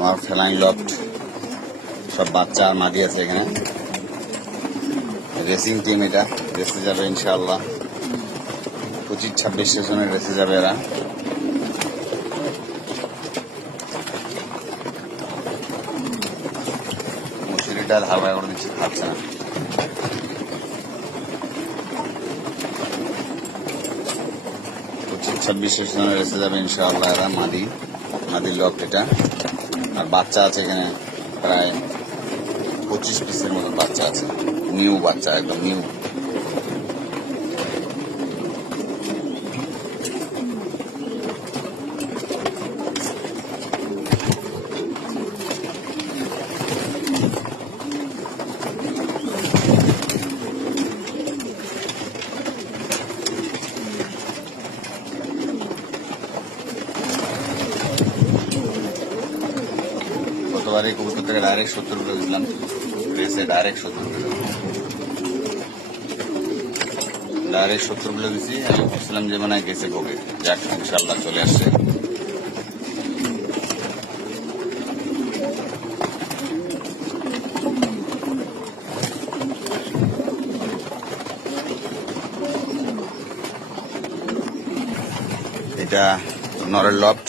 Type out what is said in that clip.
আমার feline loft সব বাচ্চা আর মাদি আছে এখানে। রেসিং টিম, এটা রেসে যাবে ইনশাআল্লাহ। 25-26 সেশনে রেসে যাবে এরা। মুসুরিটা হালকা করে দিচ্ছে, খাচ্ছে না। 25-26 সেশনে রেসে যাবে ইনশাআল্লাহ এরা। মাদি লফট এটা। আর বাচ্চা আছে এখানে প্রায় 25 পিসের মতো বাচ্চা আছে। নিউ বাচ্চা, একদম নিউ। গতবার এই কবুতর থেকে ডাইরেক্ট 70 করে দিলাম, রেসে ডাইরেক্ট 70 করে, ডাইরেক্ট 70 করে দিচ্ছি। আমি ভাবছিলাম যে মানে গেছে কবে, যাক ইনশাল্লাহ চলে আসছে। এটা নরের লফট।